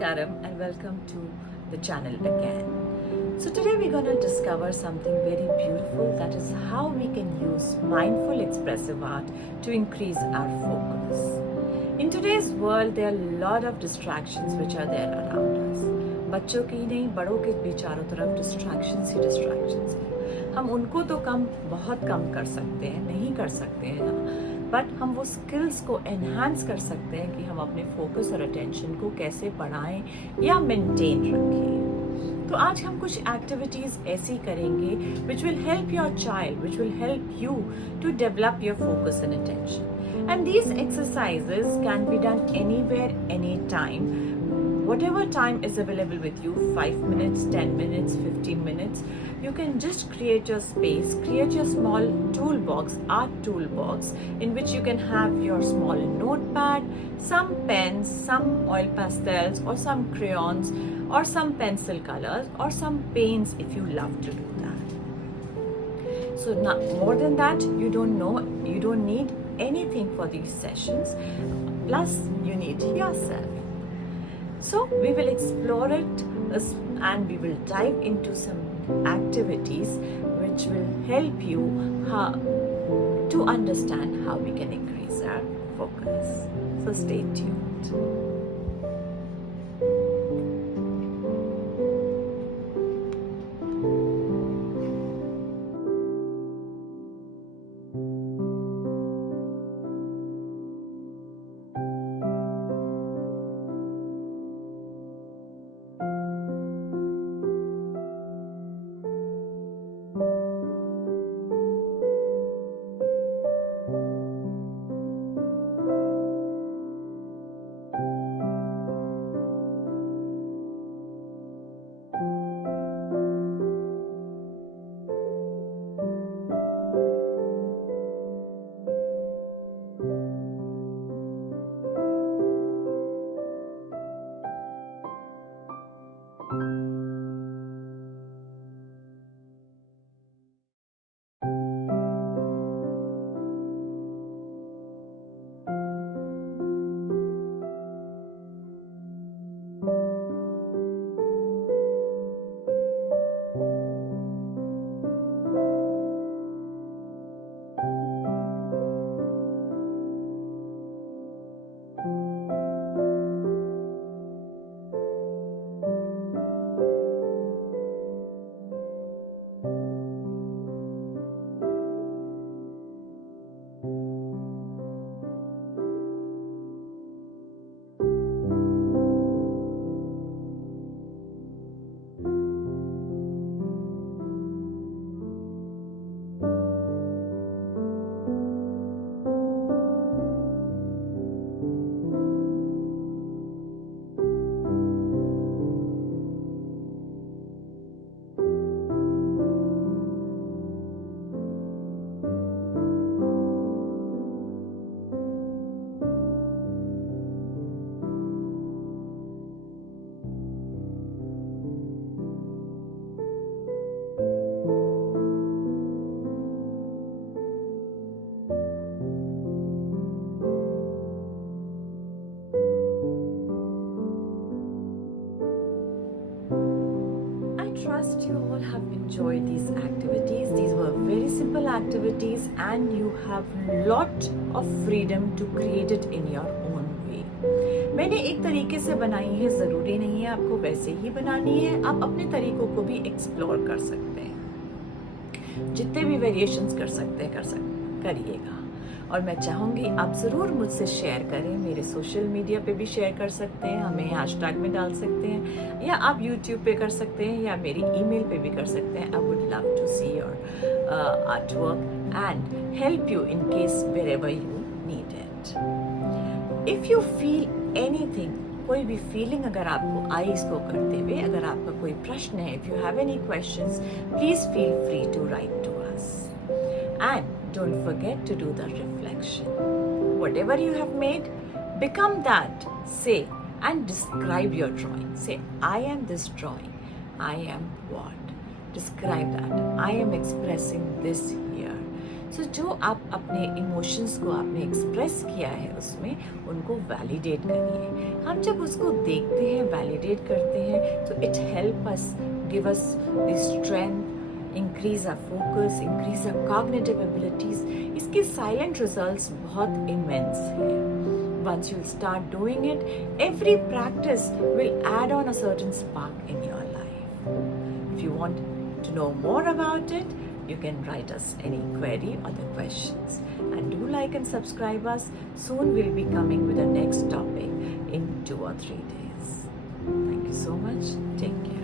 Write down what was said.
Namaskaram and welcome to the channel again. So today we're going to discover something very beautiful, that is how we can use mindful expressive art to increase our focus. In today's world there are a lot of distractions which are there around us. बच्चों की नहीं बड़ों के भी चारों तरफ distractions ही distractions हैं. हम उनको तो बहुत कम कर सकते हैं, नहीं कर सकते हैं, बट हम वो स्किल्स को एनहांस कर सकते हैं कि हम अपने फोकस और अटेंशन को कैसे बढ़ाएं या मेंटेन रखें. तो आज हम कुछ एक्टिविटीज़ ऐसी करेंगे which will help your child, which will help you to develop your focus and attention. And these exercises can be done anywhere any time. Whatever time is available with you, 5 minutes, 10 minutes, 15 minutes, you can just create your space, create your small toolbox, art toolbox, in which you can have your small notepad, some pens, some oil pastels or some crayons or some pencil colors or some paints if you love to do that. So now, more than that, you don't need anything for these sessions, plus you need yourself. So we will explore it and we will dive into some activities which will help you to understand how we can increase our focus. So stay tuned. Trust you all have enjoyed these activities. These were very simple activities and you have lot of freedom to create it in your own way. मैंने एक तरीके से बनाई है, ज़रूरी नहीं है आपको वैसे ही बनानी है. आप अपने तरीकों को भी एक्सप्लोर कर सकते हैं, जितने भी वेरिएशंस कर सकते हैं करिएगा. और मैं चाहूँगी आप ज़रूर मुझसे शेयर करें, मेरे सोशल मीडिया पे भी शेयर कर सकते हैं, हमें हैशटैग में डाल सकते हैं, या आप यूट्यूब पे कर सकते हैं, या मेरी ईमेल पे भी कर सकते हैं. I would love to see your art work and help you in case where ever you need it. If you feel anything, कोई भी फीलिंग अगर आपको आई इसको करते हुए, अगर आपका कोई प्रश्न है, if you have any questions, please feel free to write to us. And don't forget to do the reflection. Whatever you have made, become that. Say and describe your drawing. Say, I am this drawing. I am what? Describe that. I am expressing this here. सो जो आप अपने emotions को आपने express किया है उसमें उनको validate करिए. हम जब उसको देखते हैं, वैलिडेट करते हैं, तो it help us, give us the strength, increase our focus, increase our cognitive abilities. इसके साइलेंट रिजल्ट्स बहुत इमेंस हैं. Once you start doing it, every practice will add on a certain spark in your life. If you want to know more about it, you can write us any query or the questions. And do like and subscribe us. Soon we'll be coming with the next topic in 2 or 3 days. Thank you so much. Take care.